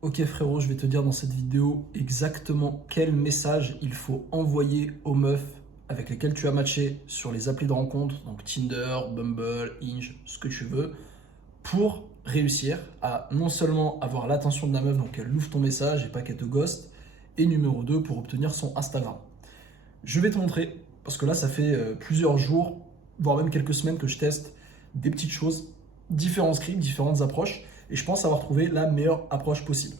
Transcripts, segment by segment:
Ok frérot, je vais te dire dans cette vidéo exactement quel message il faut envoyer aux meufs avec lesquelles tu as matché sur les applis de rencontre, donc Tinder, Bumble, Hinge, ce que tu veux, pour réussir à non seulement avoir l'attention de la meuf, donc qu'elle ouvre ton message et pas qu'elle te ghoste, et numéro 2 pour obtenir son Instagram. Je vais te montrer, parce que là ça fait plusieurs jours, voire même quelques semaines que je teste des petites choses, différents scripts, différentes approches, et je pense avoir trouvé la meilleure approche possible.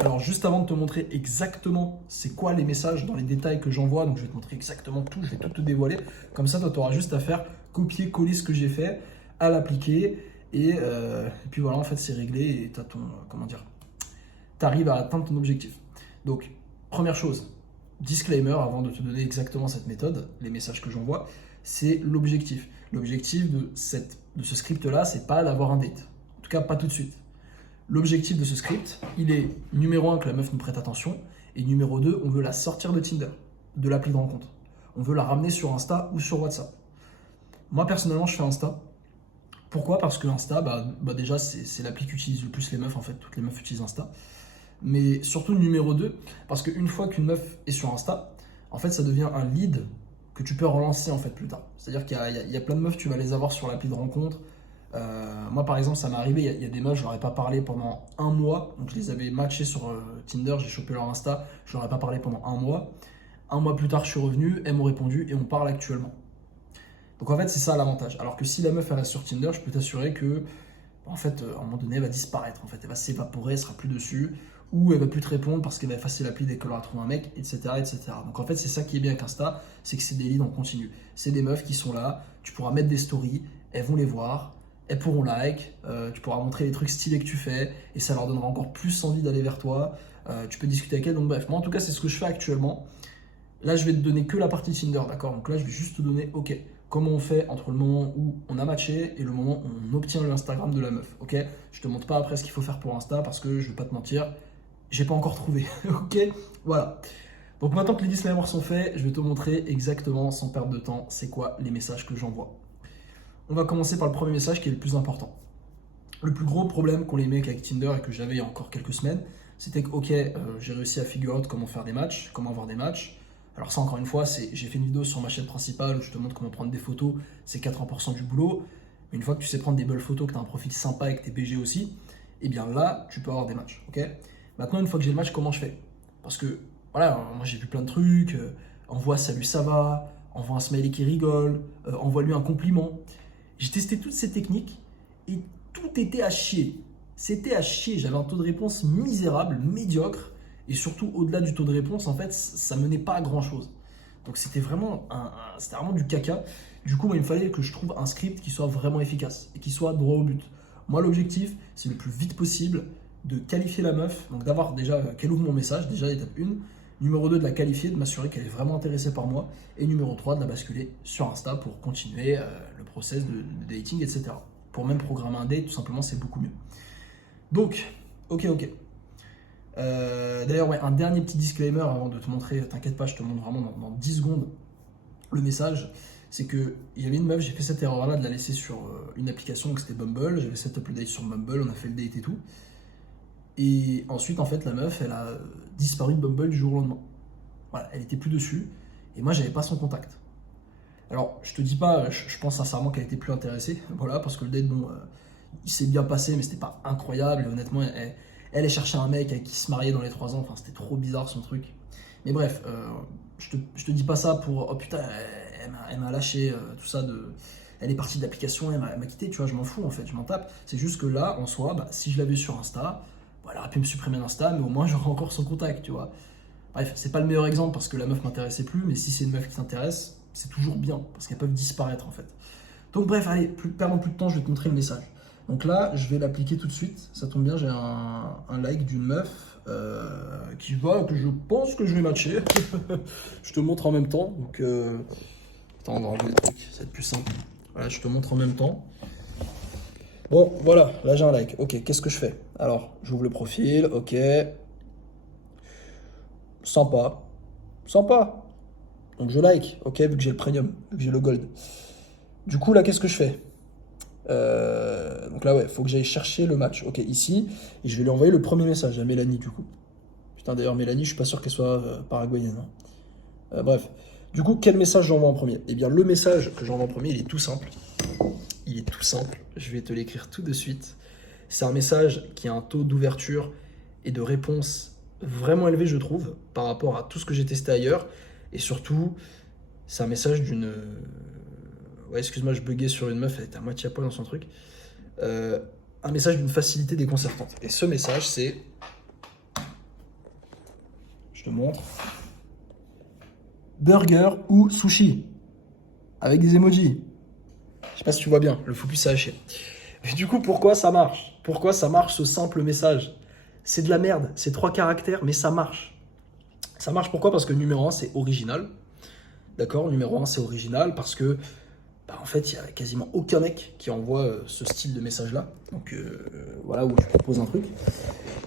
Alors juste avant de te montrer exactement c'est quoi les messages dans les détails que j'envoie, donc je vais te montrer exactement tout, je vais tout te dévoiler, comme ça toi tu auras juste à faire copier-coller ce que j'ai fait, à l'appliquer, et puis voilà en fait c'est réglé et tu as ton, comment dire, tu arrives à atteindre ton objectif. Donc première chose, disclaimer avant de te donner exactement cette méthode, les messages que j'envoie, c'est l'objectif. L'objectif de ce script-là, c'est pas d'avoir un date. En tout cas, pas tout de suite. L'objectif de ce script, il est numéro 1 que la meuf nous prête attention, et numéro 2, on veut la sortir de Tinder, de l'appli de rencontre. On veut la ramener sur Insta ou sur WhatsApp. Moi, personnellement, je fais Insta. Pourquoi? Parce que Insta, déjà, c'est l'appli qu'utilisent le plus les meufs, en fait. Toutes les meufs utilisent Insta. Mais surtout numéro 2, parce qu'une fois qu'une meuf est sur Insta, en fait, ça devient un lead que tu peux relancer en fait plus tard. C'est-à-dire qu'il y a plein de meufs, tu vas les avoir sur l'appli de rencontre. Moi, par exemple, ça m'est arrivé, il y a des meufs, je leur ai pas parlé pendant un mois. Donc, je les avais matchés sur Tinder, j'ai chopé leur Insta, je leur ai pas parlé pendant un mois. Un mois plus tard, je suis revenu, elles m'ont répondu et on parle actuellement. Donc, en fait, c'est ça l'avantage. Alors que si la meuf elle est sur Tinder, je peux t'assurer que en fait, à un moment donné, elle va disparaître. En fait, elle va s'évaporer, elle sera plus dessus, ou elle va plus te répondre parce qu'elle va effacer l'appli dès qu'elle aura trouvé un mec, etc., etc. Donc en fait, c'est ça qui est bien avec Insta, c'est que c'est des leads en continu. C'est des meufs qui sont là, tu pourras mettre des stories, elles vont les voir, elles pourront like, tu pourras montrer les trucs stylés que tu fais, et ça leur donnera encore plus envie d'aller vers toi. Tu peux discuter avec elles. Donc bref, moi en tout cas, c'est ce que je fais actuellement. Là, je vais te donner que la partie Tinder, d'accord? Donc là, je vais juste te donner, ok, comment on fait entre le moment où on a matché et le moment où on obtient l'Instagram de la meuf, ok? Je te montre pas après ce qu'il faut faire pour Insta parce que je vais pas te mentir, j'ai pas encore trouvé, ok? Voilà. Donc maintenant que les disclaimers sont faits, je vais te montrer exactement, sans perdre de temps, c'est quoi les messages que j'envoie. On va commencer par le premier message qui est le plus important. Le plus gros problème qu'ont les mecs avec Tinder et que j'avais il y a encore quelques semaines, c'était que, ok, j'ai réussi à figure out comment faire des matchs, comment avoir des matchs. Alors ça, encore une fois, j'ai fait une vidéo sur ma chaîne principale où je te montre comment prendre des photos, c'est 80% du boulot. Mais une fois que tu sais prendre des belles photos, que tu as un profil sympa et que tu es BG aussi, et bien là, tu peux avoir des matchs, ok? Maintenant, une fois que j'ai le match, comment je fais? Parce que, voilà, moi j'ai vu plein de trucs, envoie salut ça va, envoie un smiley qui rigole, envoie-lui un compliment. J'ai testé toutes ces techniques et tout était à chier. C'était à chier. J'avais un taux de réponse misérable, médiocre. Et surtout, au-delà du taux de réponse, en fait, ça menait pas à grand-chose. Donc c'était vraiment, c'était vraiment du caca. Du coup, moi, il me fallait que je trouve un script qui soit vraiment efficace et qui soit droit au but. Moi, l'objectif, c'est le plus vite possible de qualifier la meuf, donc d'avoir déjà qu'elle ouvre mon message, déjà étape 1. Numéro 2, de la qualifier, de m'assurer qu'elle est vraiment intéressée par moi. Et numéro 3, de la basculer sur Insta pour continuer le process de dating, etc. Pour même programmer un date, tout simplement, c'est beaucoup mieux. Donc, ok. D'ailleurs, ouais, un dernier petit disclaimer avant de te montrer, t'inquiète pas, je te montre vraiment dans 10 secondes le message. C'est qu'il y avait une meuf, j'ai fait cette erreur-là de la laisser sur une application, donc c'était Bumble. J'avais set up le date sur Bumble, on a fait le date et tout. Et ensuite, en fait, la meuf, elle a disparu de Bumble du jour au lendemain. Voilà, elle était plus dessus. Et moi, j'avais pas son contact. Alors, je te dis pas, je pense sincèrement qu'elle était plus intéressée. Voilà, parce que le date, bon, il s'est bien passé, mais c'était pas incroyable. Et honnêtement, elle cherchait un mec avec qui se marier dans les 3 ans. Enfin, c'était trop bizarre son truc. Mais bref, je te dis pas ça pour oh putain, elle m'a lâché, tout ça de. Elle est partie de l'application, elle m'a quitté, tu vois, je m'en fous en fait, je m'en tape. C'est juste que là, en soi, si je l'avais sur Insta, bon, elle aurait pu me supprimer d'Insta, mais au moins j'aurais encore son contact, tu vois. Bref, c'est pas le meilleur exemple parce que la meuf m'intéressait plus, mais si c'est une meuf qui t'intéresse, c'est toujours bien parce qu'elles peuvent disparaître en fait. Donc bref, allez, perdons plus de temps, je vais te montrer le message. Donc là, je vais l'appliquer tout de suite. Ça tombe bien, j'ai un like d'une meuf que je pense que je vais matcher. Je te montre en même temps. Donc, attends, on va enlever le truc, ça va être plus simple. Voilà, je te montre en même temps. Bon, voilà, là j'ai un like. Ok, qu'est-ce que je fais? Alors, j'ouvre le profil, ok. Sympa. Sympa. Donc je like, ok, vu que j'ai le premium, vu que j'ai le gold. Du coup, là, qu'est-ce que je fais? Donc là, ouais, faut que j'aille chercher le match. Ok, ici, et je vais lui envoyer le premier message à Mélanie, du coup. Putain, d'ailleurs, Mélanie, je suis pas sûr qu'elle soit paraguayenne, hein. Bref. Du coup, quel message j'envoie en premier? Eh bien, le message que j'envoie en premier, il est tout simple. Il est tout simple. Je vais te l'écrire tout de suite. C'est un message qui a un taux d'ouverture et de réponse vraiment élevé, je trouve, par rapport à tout ce que j'ai testé ailleurs. Et surtout, c'est un message d'une. Ouais, excuse-moi, je buguais sur une meuf, elle était à moitié à poil dans son truc. Un message d'une facilité déconcertante. Et ce message, c'est. Je te montre. Burger ou sushi. Avec des emojis. Je sais pas si tu vois bien, le focus s'est haché. Mais du coup, pourquoi ça marche? Pourquoi ça marche ce simple message? C'est de la merde, c'est 3 caractères, mais ça marche. Ça marche pourquoi? Parce que numéro un, c'est original. D'accord? Numéro un, c'est original parce que, bah, en fait, il n'y a quasiment aucun mec qui envoie ce style de message-là. Donc, voilà, où tu proposes un truc.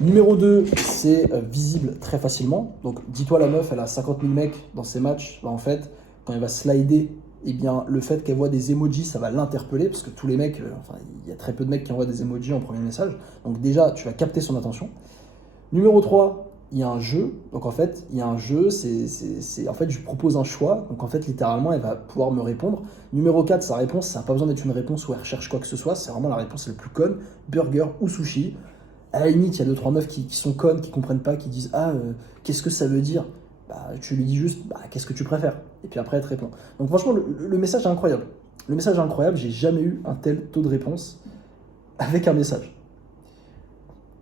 Numéro 2, c'est visible très facilement. Donc, dis-toi, la meuf, elle a 50 000 mecs dans ses matchs. Bah, en fait, quand elle va slider, eh bien, le fait qu'elle voit des emojis, ça va l'interpeller, parce que tous les mecs, enfin, il y a très peu de mecs qui envoient des emojis en premier message. Donc déjà, tu vas capter son attention. Numéro 3, il y a un jeu. Donc en fait, il y a un jeu, en fait, je lui propose un choix. Donc en fait, littéralement, elle va pouvoir me répondre. Numéro 4, sa réponse, ça n'a pas besoin d'être une réponse où elle recherche quoi que ce soit. C'est vraiment la réponse la plus conne. Burger ou sushi. À la limite, il y a 2-3 meufs qui sont connes, qui comprennent pas, qui disent ah, qu'est-ce que ça veut dire? Bah, tu lui dis juste bah, qu'est-ce que tu préfères? Et puis après, elle te répond. Donc franchement, le message est incroyable. Le message est incroyable, j'ai jamais eu un tel taux de réponse avec un message.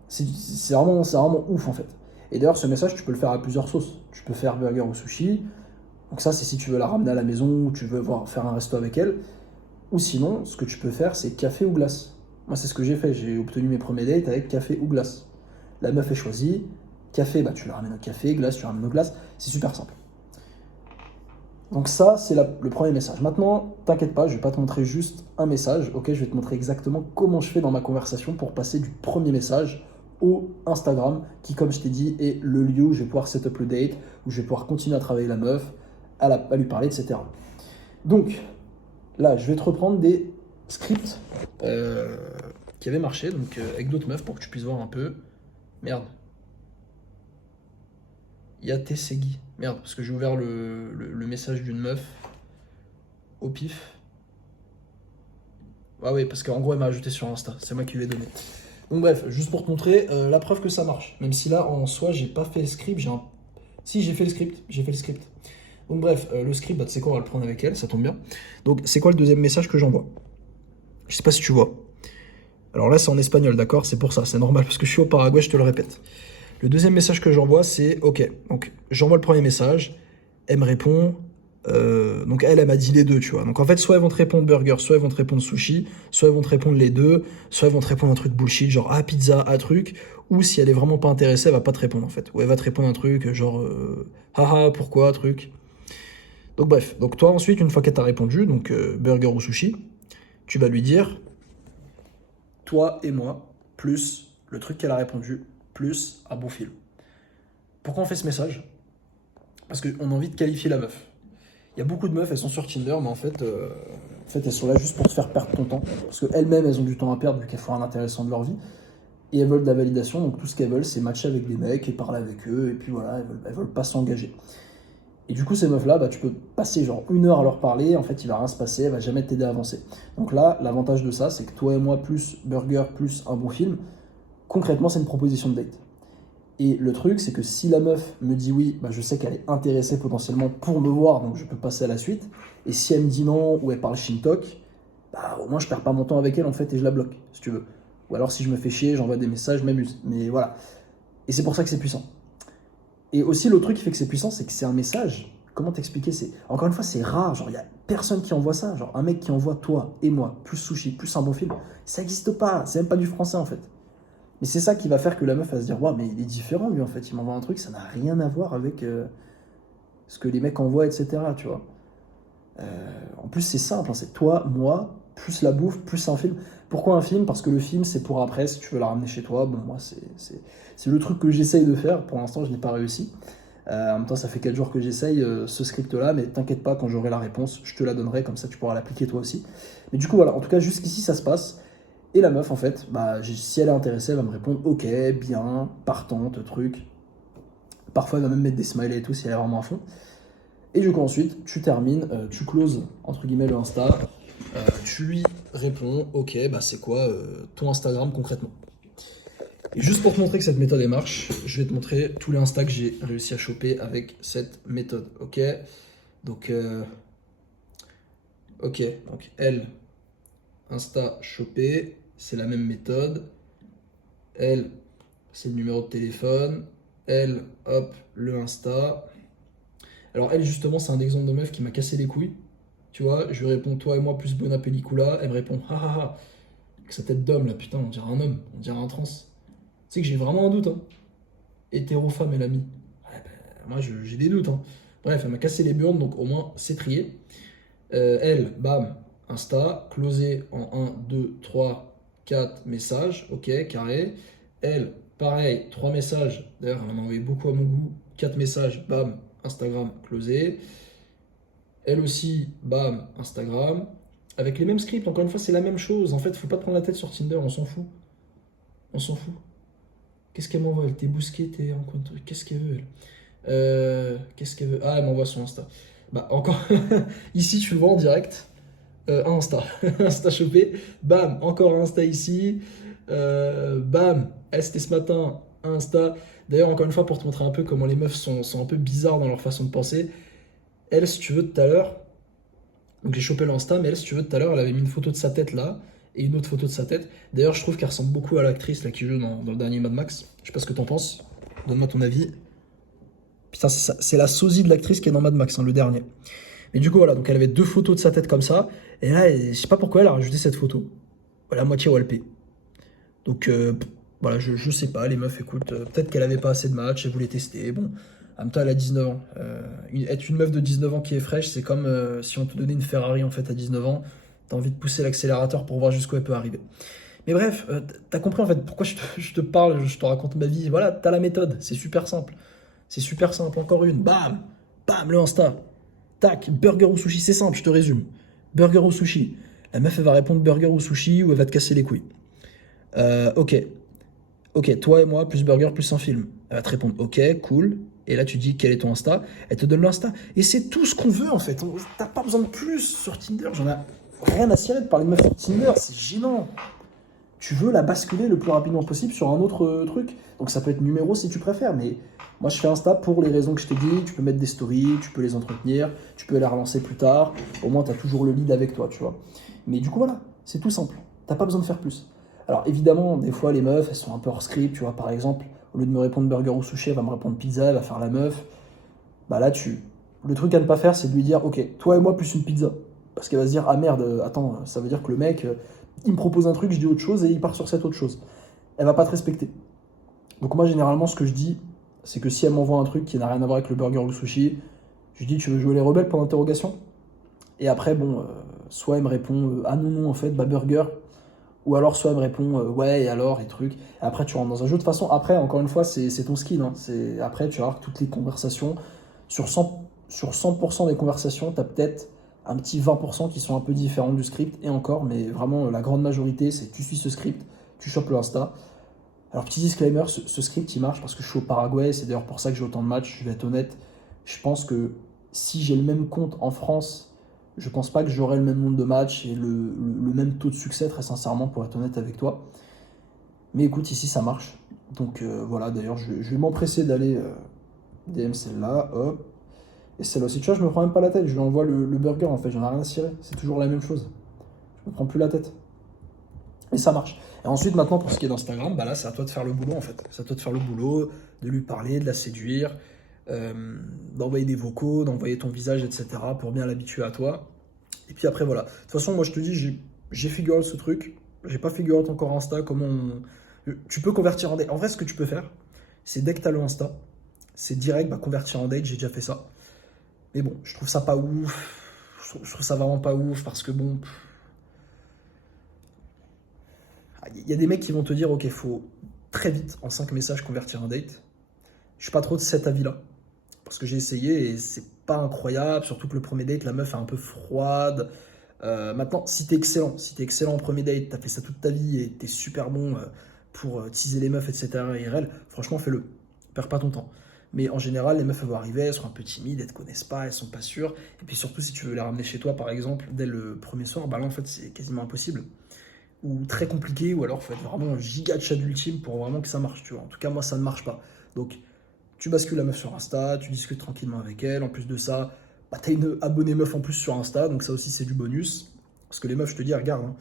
C'est vraiment ouf en fait. Et d'ailleurs, ce message, tu peux le faire à plusieurs sauces. Tu peux faire burger ou sushi. Donc ça, c'est si tu veux la ramener à la maison ou tu veux faire un resto avec elle. Ou sinon, ce que tu peux faire, c'est café ou glace. Moi, c'est ce que j'ai fait. J'ai obtenu mes premiers dates avec café ou glace. La meuf est choisie. Café, bah, tu la ramènes au café. Glace, tu la ramènes au glace. C'est super simple. Donc ça, c'est le premier message. Maintenant, t'inquiète pas, je vais pas te montrer juste un message. Ok, je vais te montrer exactement comment je fais dans ma conversation pour passer du premier message au Instagram, qui, comme je t'ai dit, est le lieu où je vais pouvoir setup le date, où je vais pouvoir continuer à travailler la meuf, à lui parler, etc. Donc, là, je vais te reprendre des scripts qui avaient marché, donc avec d'autres meufs pour que tu puisses voir un peu. Merde. Yatesegi. Merde, parce que j'ai ouvert le message d'une meuf au pif. Ah oui, parce qu'en gros, elle m'a ajouté sur Insta. C'est moi qui lui ai donné. Donc bref, juste pour te montrer la preuve que ça marche. Même si là, en soi, j'ai pas fait le script. Si, j'ai fait le script. J'ai fait le script. Donc bref, le script, bah, tu sais quoi, on va le prendre avec elle, ça tombe bien. Donc c'est quoi le deuxième message que j'envoie? Je sais pas si tu vois. Alors là, c'est en espagnol, d'accord? C'est pour ça, c'est normal, parce que je suis au Paraguay, je te le répète. Le deuxième message que j'envoie, c'est OK. Donc j'envoie le premier message, elle me répond. Donc elle m'a dit les deux, tu vois. Donc en fait, soit elles vont te répondre burger, soit elles vont te répondre sushi, soit elles vont te répondre les deux, soit elles vont te répondre un truc bullshit, genre ah pizza, ah truc, ou si elle est vraiment pas intéressée, elle va pas te répondre en fait. Ou elle va te répondre un truc genre haha, pourquoi, truc. Donc bref, donc toi ensuite, une fois qu'elle t'a répondu, donc burger ou sushi, tu vas lui dire toi et moi, plus le truc qu'elle a répondu, plus un bon film. Pourquoi on fait ce message? Parce qu'on a envie de qualifier la meuf. Il y a beaucoup de meufs, elles sont sur Tinder, mais en fait, elles sont là juste pour te faire perdre ton temps. Parce qu'elles-mêmes, elles ont du temps à perdre vu qu'elles font un intéressant de leur vie. Et elles veulent de la validation, donc tout ce qu'elles veulent, c'est matcher avec des mecs et parler avec eux, et puis voilà, elles veulent pas s'engager. Et du coup, ces meufs-là, bah, tu peux passer genre 1 heure à leur parler, en fait, il va rien se passer, elle va jamais t'aider à avancer. Donc là, l'avantage de ça, c'est que toi et moi, plus burger, plus un bon film, concrètement, c'est une proposition de date. Et le truc, c'est que si la meuf me dit oui, bah je sais qu'elle est intéressée potentiellement pour me voir, donc je peux passer à la suite. Et si elle me dit non ou elle parle Shintok, bah au moins je perds pas mon temps avec elle en fait et je la bloque, si tu veux. Ou alors si je me fais chier, j'envoie des messages, je m'amuse. Mais voilà. Et c'est pour ça que c'est puissant. Et aussi, l'autre truc qui fait que c'est puissant, c'est que c'est un message. Comment t'expliquer? Encore une fois, c'est rare. Genre, il y a personne qui envoie ça. Genre, un mec qui envoie toi et moi, plus sushi, plus un bon film, ça n'existe pas. C'est même pas du français en fait. Mais c'est ça qui va faire que la meuf va se dire waouh, mais il est différent lui en fait, il m'envoie un truc, ça n'a rien à voir avec ce que les mecs envoient, etc. Tu vois. En plus, c'est simple, hein, c'est toi, moi, plus la bouffe, plus un film. Pourquoi un film? Parce que le film, c'est pour après, si tu veux la ramener chez toi. Bon, moi, c'est le truc que j'essaye de faire. Pour l'instant, je n'ai pas réussi. En même temps, ça fait 4 jours que j'essaye ce script-là, mais t'inquiète pas, quand j'aurai la réponse, je te la donnerai, comme ça tu pourras l'appliquer toi aussi. Mais du coup, voilà, en tout cas, jusqu'ici, ça se passe. Et la meuf, en fait, bah, si elle est intéressée, elle va me répondre ok, bien, partante, truc. Parfois, elle va même mettre des smileys et tout si elle est vraiment à fond. Et du coup, ensuite, tu termines, tu closes, entre guillemets, le Insta. Tu lui réponds ok, bah c'est quoi ton Instagram concrètement. Et juste pour te montrer que cette méthode elle marche, je vais te montrer tous les Insta que j'ai réussi à choper avec cette méthode. Ok, donc, donc elle, Insta chopé, c'est la même méthode. Elle, c'est le numéro de téléphone. Elle, hop, le Insta. Alors elle, justement, c'est un exemple de meuf qui m'a cassé les couilles. Tu vois, je lui réponds toi et moi plus Bona Pellicula. Elle me répond ha ha ha. Avec sa tête d'homme là, putain, on dirait un homme, on dirait un trans. Tu sais que j'ai vraiment un doute, hein. Hétéro-femme, elle a mis. Ouais, ben, moi j'ai des doutes, hein. Bref, elle m'a cassé les burnes, donc au moins c'est trié. Elle, bam, Insta, closé en 1, 2, 3, 4 messages, ok, carré. Elle, pareil, 3 messages, d'ailleurs elle en a envoyé beaucoup à mon goût, 4 messages, bam, Instagram, closé. Elle aussi, bam, Instagram. Avec les mêmes scripts, encore une fois, c'est la même chose. En fait, faut pas te prendre la tête sur Tinder, on s'en fout. On s'en fout. Qu'est-ce qu'elle m'envoie? Elle t'est bousquée, t'es en compte. Qu'est-ce qu'elle veut, elle? Qu'est-ce qu'elle veut? Ah, elle m'envoie son Insta. Bah, encore. Ici, tu le vois en direct. Un Insta. Insta chopé. Bam, encore un Insta ici. Bam, elle, c'était ce matin. Un Insta. D'ailleurs, encore une fois, pour te montrer un peu comment les meufs sont un peu bizarres dans leur façon de penser. Elle, si tu veux, tout à l'heure, donc j'ai chopé l'Insta, mais elle, si tu veux, tout à l'heure, elle avait mis une photo de sa tête là, et une autre photo de sa tête. D'ailleurs, je trouve qu'elle ressemble beaucoup à l'actrice là qui joue dans le dernier Mad Max. Je sais pas ce que t'en penses. Donne-moi ton avis. Putain, c'est la sosie de l'actrice qui est dans Mad Max, hein, le dernier. Mais du coup, voilà, donc elle avait deux photos de sa tête comme ça. Et là, je sais pas pourquoi elle a rajouté cette photo. Voilà, moitié walpé. Donc voilà, je sais pas, les meufs, écoute, peut-être qu'elle avait pas assez de matchs, elle voulait tester. Bon, en même temps, elle a 19 ans. Être une meuf de 19 ans qui est fraîche, c'est comme si on te donnait une Ferrari en fait à 19 ans. T'as envie de pousser l'accélérateur pour voir jusqu'où elle peut arriver. Mais bref, t'as compris en fait pourquoi je te parle, je te raconte ma vie. Voilà, t'as la méthode, c'est super simple. C'est super simple, encore une. Bam, bam, le Insta. Tac, burger ou sushi, c'est simple, je te résume. Burger ou sushi. La meuf, elle va répondre burger ou sushi ou elle va te casser les couilles. Ok, ok, toi et moi, plus burger, plus un film. Elle va te répondre ok, cool. Et là, tu dis quel est ton Insta. Elle te donne l'Insta. Et c'est tout ce qu'on veut en fait. T'as pas besoin de plus sur Tinder. J'en ai rien à cirer de parler de meuf sur Tinder. C'est gênant. Tu veux la basculer le plus rapidement possible sur un autre truc. Donc ça peut être numéro si tu préfères. Mais moi, je fais Insta pour les raisons que je t'ai dit. Tu peux mettre des stories, tu peux les entretenir, tu peux les relancer plus tard. Au moins, tu as toujours le lead avec toi, tu vois. Mais du coup, voilà, c'est tout simple. T'as pas besoin de faire plus. Alors évidemment, des fois, les meufs, elles sont un peu hors script, tu vois. Par exemple, au lieu de me répondre burger ou sushi, elle va me répondre pizza, elle va faire la meuf. Bah là, le truc à ne pas faire, c'est de lui dire, ok, toi et moi plus une pizza. Parce qu'elle va se dire, ah merde, attends, ça veut dire que le mec, il me propose un truc, je dis autre chose et il part sur cette autre chose. Elle va pas te respecter. Donc moi, généralement, ce que je dis, c'est que si elle m'envoie un truc qui n'a rien à voir avec le burger ou le sushi, je lui dis, tu veux jouer les rebelles pour l'interrogation? Et après, bon, soit elle me répond, ah non, non, en fait, bah burger. Ou alors soit elle me répond, ouais, et alors, et truc. Et après, tu rentres dans un jeu. De toute façon, après, encore une fois, c'est ton skill, hein. Après, tu vas voir que toutes les conversations, sur 100% des conversations, tu as peut-être un petit 20% qui sont un peu différents du script, et encore, mais vraiment, la grande majorité, c'est que tu suis ce script, tu chopes le Insta. Alors, petit disclaimer, ce script, il marche parce que je suis au Paraguay, c'est d'ailleurs pour ça que j'ai autant de matchs, je vais être honnête. Je pense que si j'ai le même compte en France, je pense pas que j'aurai le même nombre de matchs et le même taux de succès, très sincèrement, pour être honnête avec toi. Mais écoute, ici, ça marche. Donc voilà, d'ailleurs, je vais m'empresser d'aller DM celle-là, hop. Et celle-là aussi, tu vois, je me prends même pas la tête, je lui envoie le burger, en fait, j'en ai rien à cirer. C'est toujours la même chose. Je me prends plus la tête. Et ça marche. Et ensuite, maintenant, pour ce qui est d'Instagram, bah là, c'est à toi de faire le boulot, en fait. C'est à toi de faire le boulot, de lui parler, de la séduire, d'envoyer des vocaux, d'envoyer ton visage, etc. pour bien l'habituer à toi. Et puis après, voilà. De toute façon, moi, je te dis, j'ai figure ce truc. J'ai pas figuré encore Insta. Tu peux convertir en date. En vrai, ce que tu peux faire, c'est dès que tu as le Insta, c'est direct, bah, convertir en date. J'ai déjà fait ça. Mais bon, je trouve ça pas ouf. Je trouve ça vraiment pas ouf parce que bon. Il y a des mecs qui vont te dire, ok, faut très vite, en 5 messages, convertir un date. Je suis pas trop de cet avis-là. parce que j'ai essayé et c'est pas incroyable, surtout que le premier date, la meuf est un peu froide. Maintenant, si t'es excellent en premier date, t'as fait ça toute ta vie et t'es super bon pour teaser les meufs, etc. IRL, franchement, fais-le. Perds pas ton temps. Mais en général, les meufs elles vont arriver, elles sont un peu timides, elles te connaissent pas, elles sont pas sûres. Et puis surtout, si tu veux les ramener chez toi, par exemple, dès le premier soir, bah là, en fait, c'est quasiment impossible. Ou très compliqué, ou alors faut être vraiment un giga de chat ultime pour vraiment que ça marche, tu vois. En tout cas, moi, ça ne marche pas. Donc, tu bascules la meuf sur Insta, tu discutes tranquillement avec elle. En plus de ça, bah, t'as une abonnée meuf en plus sur Insta, donc ça aussi, c'est du bonus. Parce que les meufs, je te dis, elles regardent, hein.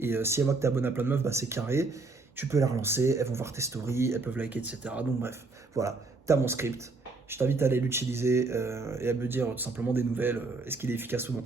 Et si elles voient que t'es abonné à plein de meufs, bah, c'est carré. Tu peux les relancer, elles vont voir tes stories, elles peuvent liker, etc. Donc, bref, voilà, t'as mon script. Je t'invite à aller l'utiliser et à me dire tout simplement des nouvelles. Est-ce qu'il est efficace ou non?